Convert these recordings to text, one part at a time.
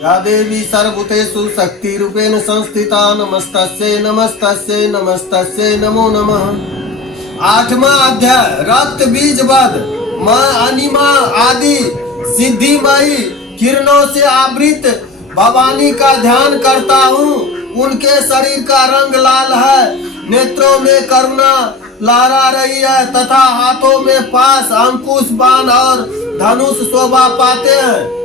या देवी सर्वभूतेषु शक्तिरूपेण संस्थिता नमस्तस्यै नमस्तस्यै नमस्तस्यै नमो नमः। 8वां अध्याय रक्त बीज वध। मैं अनिमा आदि सिद्धिमयी किरणों से आवृत भवानी का ध्यान करता हूँ। उनके शरीर का रंग लाल है, नेत्रों में करुणा लहरा रही है तथा हाथों में पास, अंकुश, बाण और धनुष शोभा पाते हैं।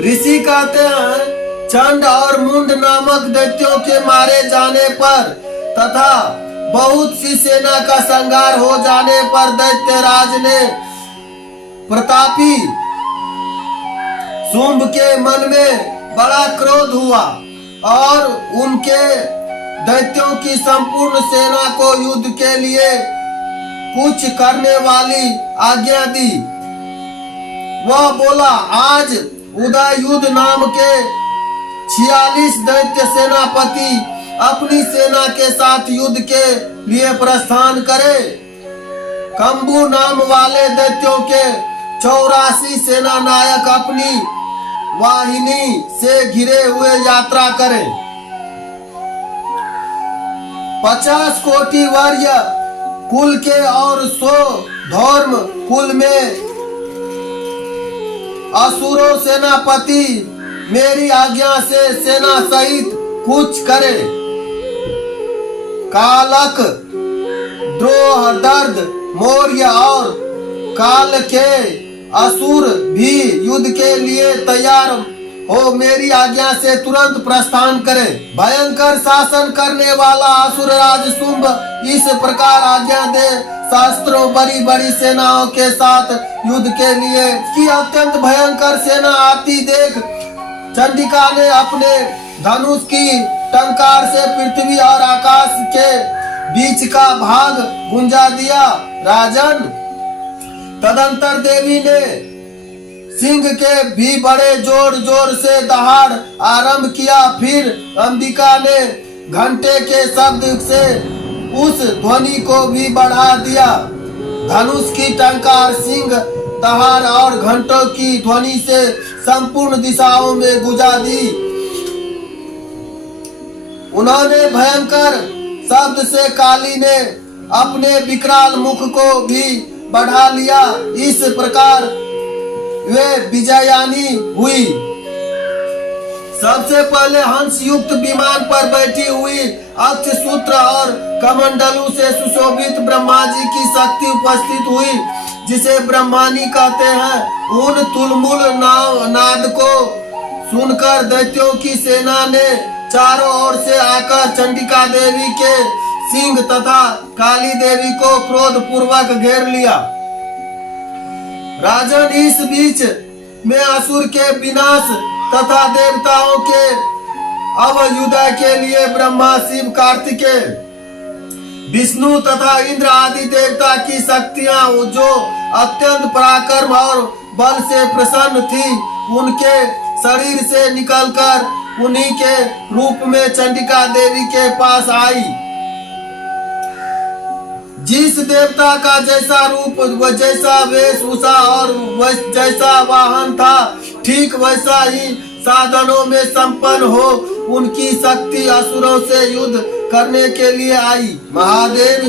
ऋषि कहते हैं चंड और मुंड नामक दैत्यों के मारे जाने पर तथा बहुत सी सेना का संहार हो जाने पर दैत्यराज ने प्रतापी शुंभ के मन में बड़ा क्रोध हुआ और उनके दैत्यों की संपूर्ण सेना को युद्ध के लिए कूच करने वाली आज्ञा दी। वह बोला, आज उदय युद्ध नाम के 46 दैत्य सेनापति अपनी सेना के साथ युद्ध के लिए प्रस्थान करे। कंबू नाम वाले दैत्यों के 84 सेना नायक अपनी वाहिनी से घिरे हुए यात्रा करें। 50 कोटि वर्य कुल के और 100 धर्म कुल में असुरों सेनापति मेरी आज्ञा से सेना सहित कूच करे। कालक, द्रोहदर्द, मौर्य और काल के असुर भी युद्ध के लिए तैयार हो मेरी आज्ञा से तुरंत प्रस्थान करे। भयंकर शासन करने वाला असुरराज शुंभ इस प्रकार आज्ञा दे शास्त्रों बड़ी बड़ी सेनाओं के साथ युद्ध के लिए की अत्यंत भयंकर सेना आती देख चंडिका ने अपने धनुष की टंकार से पृथ्वी और आकाश के बीच का भाग गुंजा दिया। राजन, तदंतर देवी ने सिंह के भी बड़े जोर जोर से दहाड़ आरंभ किया। फिर अंबिका ने घंटे के शब्द से उस ध्वनि को भी बढ़ा दिया। धनुष की टंकार, सिंह, दहाड़ और घंटों की ध्वनि से संपूर्ण दिशाओं में गुंजा दी। उन्होंने भयंकर शब्द से काली ने अपने विकराल मुख को भी बढ़ा लिया। इस प्रकार वे विजयानी हुई। सबसे पहले हंस युक्त विमान पर बैठी हुई अक्ष सूत्र और कमंडलू से सुशोभित ब्रह्मा जी की शक्ति उपस्थित हुई, जिसे ब्रह्मानी कहते हैं। उन तुलमुल नाद को सुनकर दैत्यों की सेना ने चारों ओर से आकर चंडिका देवी के सिंह तथा काली देवी को क्रोध पूर्वक घेर लिया। राजन, इस बीच में असुर के विनाश तथा देवताओं के अभ्युदय के लिए ब्रह्मा, शिव, कार्तिकेय, विष्णु तथा इंद्र आदि देवता की शक्तियां जो अत्यंत पराक्रम और बल से प्रसन्न थी, उनके शरीर से निकलकर उन्हीं के रूप में चंडिका देवी के पास आई। जिस देवता का जैसा रूप, जैसा वेशभूषा और जैसा वाहन था, ठीक वैसा ही साधनों में संपन्न हो उनकी शक्ति असुरों से युद्ध करने के लिए आई। महादेव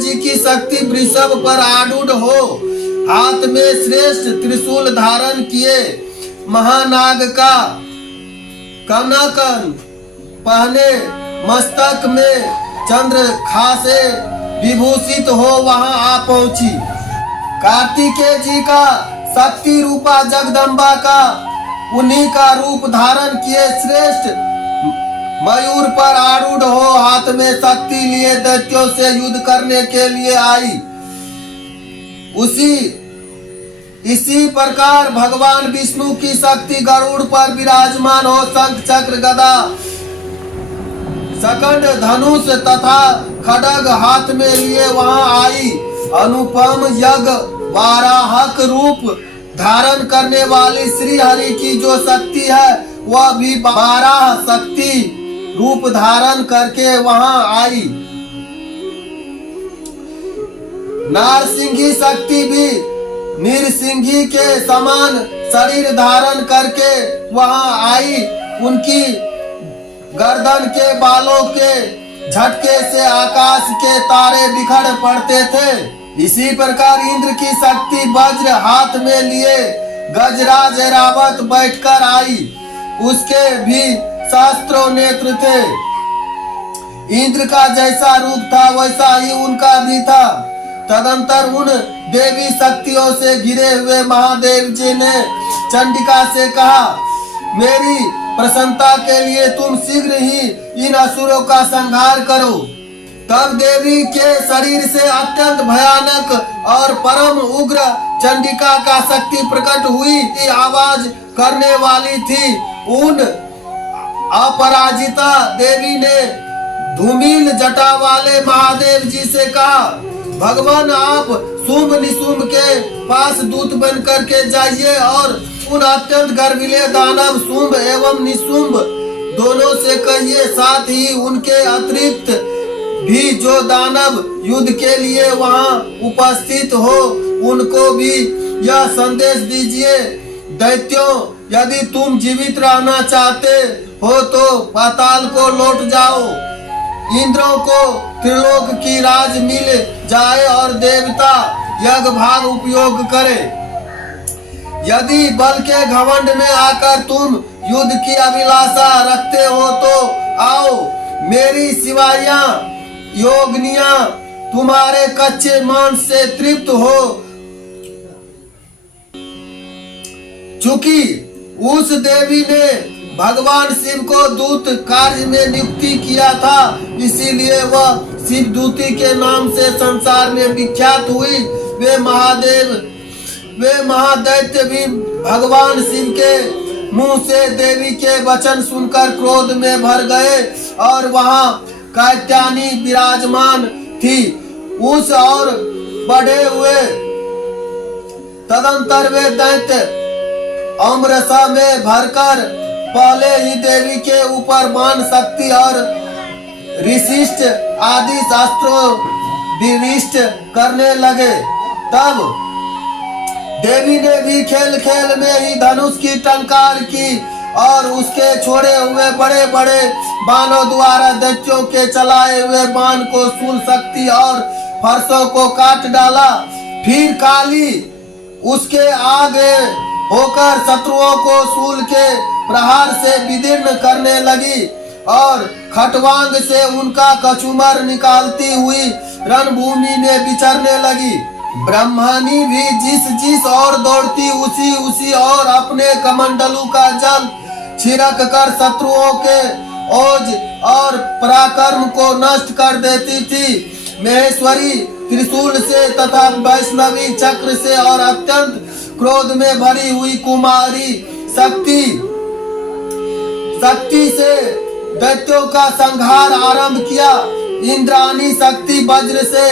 जी की शक्ति वृषभ पर आरूढ़ हो, हाथ में श्रेष्ठ त्रिशूल धारण किए, महानाग का कनकन पहने, मस्तक में चंद्र खासे विभूषित हो वहां आ पहुंची। कार्तिकेय जी का शक्ति रूपा जगदम्बा का उन्हीं का रूप धारण किए श्रेष्ठ मयूर पर आरूढ़ हो हाथ में शक्ति लिए दैत्यों से युद्ध करने के लिए आई। इसी प्रकार भगवान विष्णु की शक्ति गरुड़ पर विराजमान हो शंख, चक्र, गदा, सकंड, धनुष तथा खड्ग हाथ में लिए वहां आई। अनुपम यज्ञ वाराहक रूप धारण करने वाली श्री हरि की जो शक्ति है, वह भी बारह शक्ति रूप धारण करके वहां आई। नारसिंही शक्ति भी निरसिंही के समान शरीर धारण करके वहां आई। उनकी गर्दन के बालों के झटके से आकाश के तारे बिखर पड़ते थे। इसी प्रकार इंद्र की शक्ति वज्र हाथ में लिए गजराज ऐरावत बैठकर आई। उसके भी सहस्त्रों नेत्र थे। इंद्र का जैसा रूप था वैसा ही उनका भी था। तदंतर उन देवी शक्तियों से घिरे हुए महादेव जी ने चंडिका से कहा, मेरी प्रसन्नता के लिए तुम शीघ्र ही इन असुरों का संहार करो। तब देवी के शरीर से अत्यंत भयानक और परम उग्र चंडिका का शक्ति प्रकट हुई। आवाज करने वाली थी। उन अपराजिता देवी ने धूमिल जटा वाले महादेव जी से कहा, भगवान आप शुंभ निशुंभ के पास दूत बन करके जाइए और उन अत्यंत गर्विले दानव शुंभ एवं निशुंभ दोनों से कहिए, साथ ही उनके अतिरिक्त भी जो दानव युद्ध के लिए वहां उपस्थित हो उनको भी यह संदेश दीजिए, दैत्यों यदि तुम जीवित रहना चाहते हो तो पाताल को लौट जाओ। इंद्रों को त्रिलोक की राज मिल जाए और देवता यज्ञ भाग उपयोग करे। यदि बल के घमंड में आकर तुम युद्ध की अभिलाषा रखते हो तो आओ, मेरी सिवाइयां योगनियां तुम्हारे कच्चे मांस से तृप्त हो चुकी। उस देवी ने भगवान शिव को दूत कार्य में नियुक्ति किया था, इसीलिए वह शिव दूती के नाम से संसार में विख्यात हुई। वे महादैत्य भी भगवान शिव के मुंह से देवी के वचन सुनकर क्रोध में भर गए और वहां कात्यायनी विराजमान थी उस और बढ़े हुए। तदंतर वे दैत्य अमरसा में भरकर पहले ही देवी के ऊपर बाण शक्ति और ऋषिष्ट आदि शास्त्रों विनिष्ट करने लगे। तब देवी ने भी खेल खेल में ही धनुष की टंकार की और उसके छोड़े हुए बड़े बड़े बाणों द्वारा दैत्यों के चलाए हुए बाण को शूल शक्ति और फरसों को काट डाला। फिर काली उसके आगे होकर शत्रुओं को शूल के प्रहार से विदीर्ण करने लगी और खटवांग से उनका कछुमर निकालती हुई रणभूमि में विचरने लगी। ब्रह्मणी भी जिस और दौड़ती उसी और अपने कमंडलू का जल छिड़क कर शत्रुओं के ओज और पराक्रम को नष्ट कर देती थी। महेश्वरी त्रिशूल से तथा वैष्णवी चक्र से और अत्यंत क्रोध में भरी हुई कुमारी शक्ति से दैत्यों का संहार आरंभ किया। इंद्राणी शक्ति वज्र से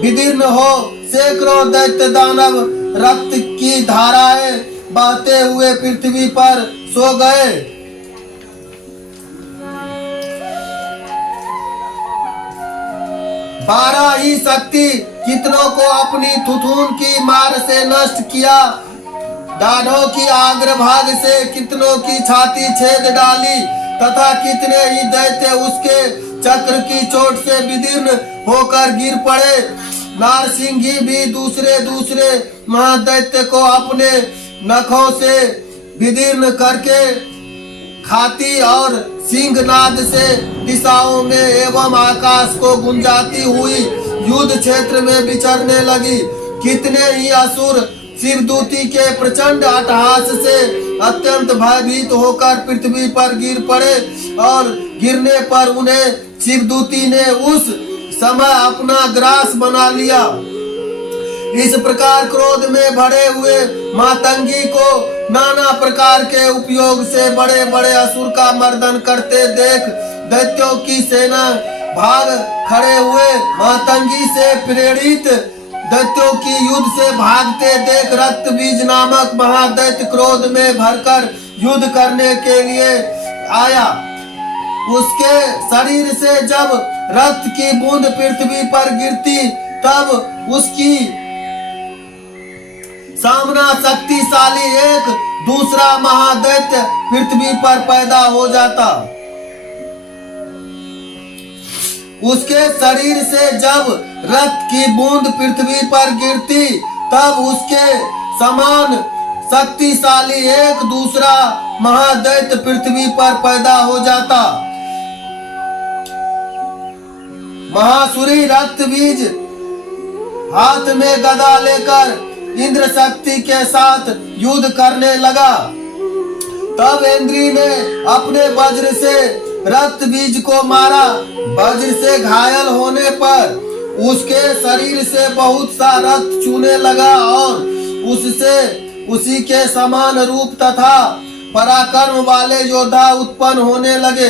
विदीर्ण हो सैकड़ों दैत्य दानव रक्त की धाराएं बहते हुए पृथ्वी पर सो गए। बारह ही शक्ति कितनों को अपनी थुथुन की मार से नष्ट किया। दाढ़ों की अग्रभाग से कितनों की छाती छेद डाली तथा कितने ही दैत्य उसके चक्र की चोट से विदीर्ण होकर गिर पड़े। नारसिंही भी दूसरे महादैत्य को अपने नखों से विदीर्ण करके खाती और सिंहनाद से दिशाओं में एवं आकाश को गुंजाती हुई युद्ध क्षेत्र में विचरने लगी। कितने ही असुर शिवदूती के प्रचंड अट्टहास से अत्यंत भयभीत होकर पृथ्वी पर गिर पड़े और गिरने पर उन्हें शिवदूती ने उस समय अपना ग्रास बना लिया। इस प्रकार क्रोध में भरे हुए मातंगी को नाना प्रकार के उपयोग से बड़े बड़े असुर का मर्दन करते देख दैत्यों की सेना भाग खड़े हुए। मातंगी से प्रेरित दैत्यों की युद्ध से भागते देख रक्त बीज नामक महादैत्य क्रोध में भरकर युद्ध करने के लिए आया। उसके शरीर से जब रक्त की बूंद पृथ्वी पर गिरती तब उसकी सामना शक्तिशाली एक दूसरा महादैत्य पृथ्वी पर पैदा हो जाता। उसके शरीर से जब रक्त की बूंद पृथ्वी पर गिरती तब उसके समान शक्तिशाली एक दूसरा महादैत्य पृथ्वी पर पैदा हो जाता। महासुरी रक्त बीज हाथ में गदा लेकर इंद्र शक्ति के साथ युद्ध करने लगा। तब इंद्री ने अपने वज्र से रक्त बीज को मारा। वज्र से घायल होने पर उसके शरीर से बहुत सा रक्त चूने लगा और उससे उसी के समान रूप तथा पराक्रम वाले योद्धा उत्पन्न होने लगे।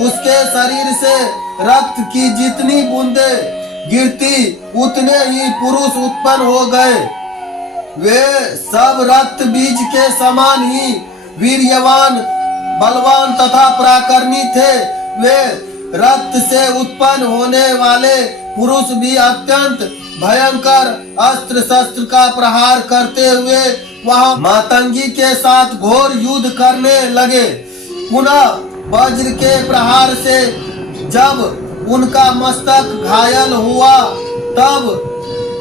उसके शरीर से रक्त की जितनी बूंदे गिरती उतने ही पुरुष उत्पन्न हो गए। वे सब रक्त बीज के समान ही वीर्यवान, बलवान तथा पराक्रमी थे। वे रक्त से उत्पन्न होने वाले पुरुष भी अत्यंत भयंकर अस्त्र शस्त्र का प्रहार करते हुए वहां मातंगी के साथ घोर युद्ध करने लगे। पुनः वज्र के प्रहार से जब उनका मस्तक घायल हुआ तब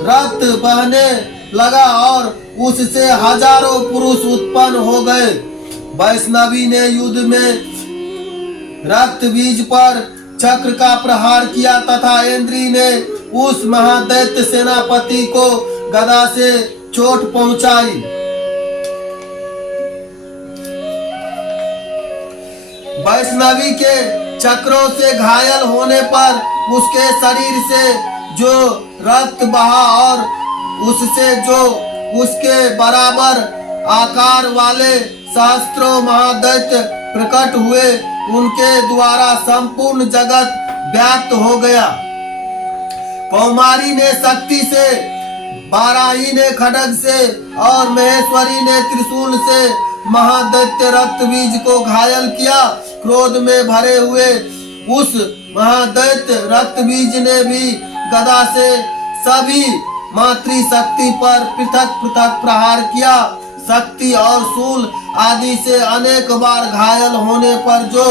रक्त बहने लगा और उससे हजारों पुरुष उत्पन्न हो गए। वैष्णवी ने युद्ध में रक्त बीज पर चक्र का प्रहार किया तथा इंद्री ने उस महादैत्य सेनापति को गदा से चोट पहुंचाई। वैष्णवी के चक्रों से घायल होने पर उसके शरीर से जो रक्त बहा और उससे जो उसके बराबर आकार वाले सहस्त्रों महादैत्य प्रकट हुए, उनके द्वारा संपूर्ण जगत व्याप्त हो गया। कौमारी ने शक्ति से, बाराही ने खड्ग से और महेश्वरी ने त्रिशूल से महादैत्य रक्त बीज को घायल किया। क्रोध में भरे हुए उस महादैत्य रक्त बीज ने भी गदा से सभी मातृ शक्ति पर पृथक पृथक प्रहार किया। शक्ति और शूल आदि से अनेक बार घायल होने पर जो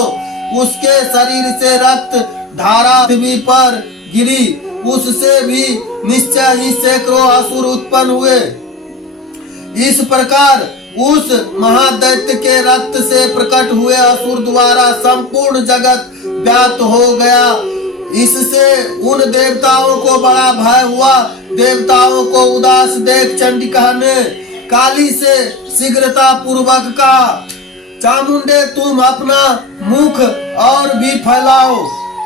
उसके शरीर से रक्त धारा पृथ्वी पर गिरी, उससे भी निश्चय ही सैकड़ों असुर उत्पन्न हुए। इस प्रकार उस महादैत्य के रक्त से प्रकट हुए असुर द्वारा संपूर्ण जगत व्याप्त हो गया। इससे उन देवताओं को बड़ा भय हुआ। देवताओं को उदास देख चंडिका ने काली से शीघ्रता पूर्वक कहा, चामुंडे तुम अपना मुख और भी फैलाओ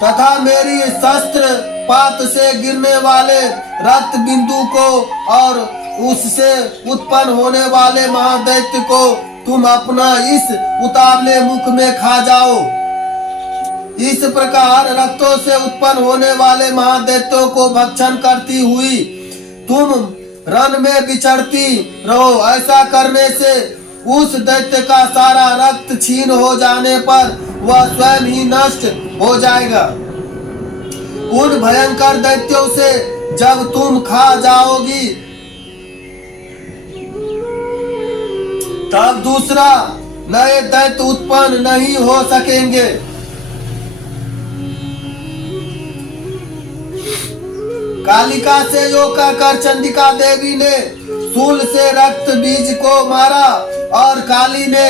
तथा मेरी शस्त्र पात से गिरने वाले रक्त बिंदु को और उससे उत्पन्न होने वाले महादैत्य को तुम अपना इस उतावले मुख में खा जाओ। इस प्रकार रक्तों से उत्पन्न होने वाले महादैत्यों को भक्षण करती हुई तुम रण में बिचरती रहो। ऐसा करने से उस दैत्य का सारा रक्त छीन हो जाने पर वह स्वयं ही नष्ट हो जाएगा। उन भयंकर दैत्यों से जब तुम खा जाओगी तब दूसरा नए दैत्य उत्पन्न नहीं हो सकेंगे। कालिका से योग कर चंडिका देवी ने शूल से रक्त बीज को मारा और काली ने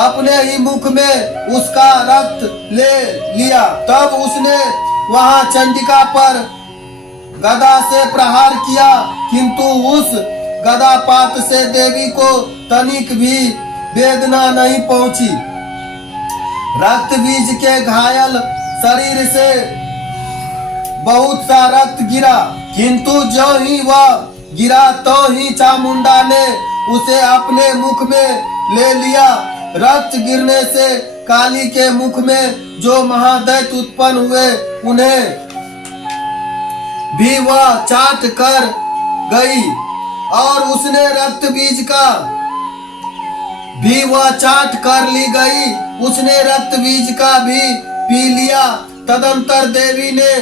अपने ही मुख में उसका रक्त ले लिया। तब उसने वहां चंडिका पर गदा से प्रहार किया, किंतु उस गदा पात से देवी को तनिक भी वेदना नहीं पहुंची। रक्त बीज के घायल शरीर से बहुत सा रक्त गिरा, किंतु जो ही वह गिरा तो ही चामुंडा ने उसे अपने मुख में ले लिया। रक्त गिरने से काली के मुख में जो महादैत्य उत्पन्न हुए उन्हें भी वह चाट कर गई और उसने रक्त बीज का भी वह चाट कर ली गई। उसने रक्त बीज का भी पी लिया। तदंतर देवी ने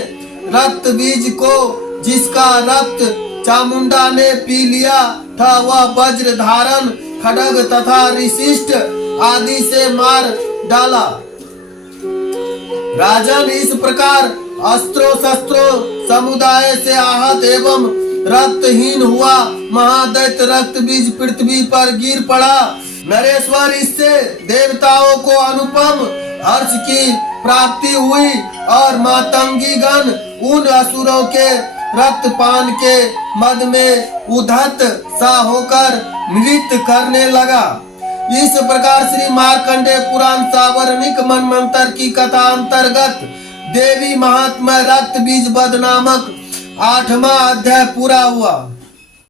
रक्त बीज को, जिसका रक्त चामुंडा ने पी लिया था, वह वज्र धारण खड्ग तथा रिशिष्ट आदि से मार डाला। राजन, इस प्रकार अस्त्रों शस्त्रों समुदाय से आहत एवं रक्तहीन हुआ महादैत्य रक्त बीज पृथ्वी पर गिर पड़ा। नरेश्वर, इससे देवताओं को अनुपम हर्ष की प्राप्ति हुई और मातंगी गण उन असुरों के रक्तपान के मद में उद्धत सा होकर नृत्य करने लगा। इस प्रकार श्री मार्कंडेय पुराण सावर्णिक मनमंत्र की कथा अंतर्गत देवी महात्मा रक्त बीज वध नामक 8वां अध्याय पूरा हुआ।